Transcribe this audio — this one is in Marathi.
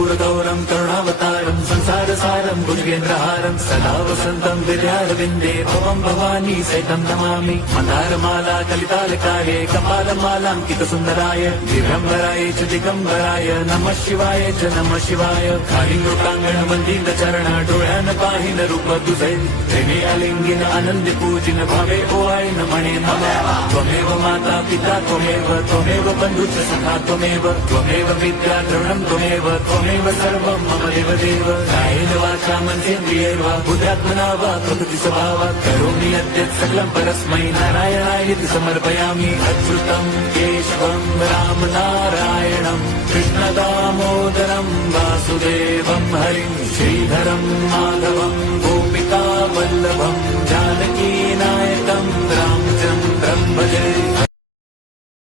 कर्पूरगौरं करुणावतारं संसारसारं भुजगेन्द्रहारं सदा वसन्तं हृदयारविन्दे भवं भवानी सहितं नमामि। मन्दारमाला कलितालकाये कपालमालाङ्कितसुन्दराय दिगम्बराय च दिगम्बराय नमः शिवाय च नमः शिवाय। कालिङ्गोटाङ्गणमन्दिरचरण डोळ्यान पाहिन रूप तुझे प्रेमे आलिंगिन आनंदी पूजिन भावे ओवाळीन म्हणे नमः। त्वमेव माता पिता त्वमेव बन्धुश्च सखा त्वमेव विद्या द्रविणं त्वमेव सर्वं मम देवदेव। कायेन वाचा मनसेन्द्रियैर्वा बुद्ध्यात्मना वा प्रकृति स्वभावात् करोमि यद्यत् सकलं परस्मै नारायणायेति समर्पयामि। अच्युतं केशवं राम नारायणं कृष्णदामोदरं वासुदेवं हरिं श्रीधरं माधवं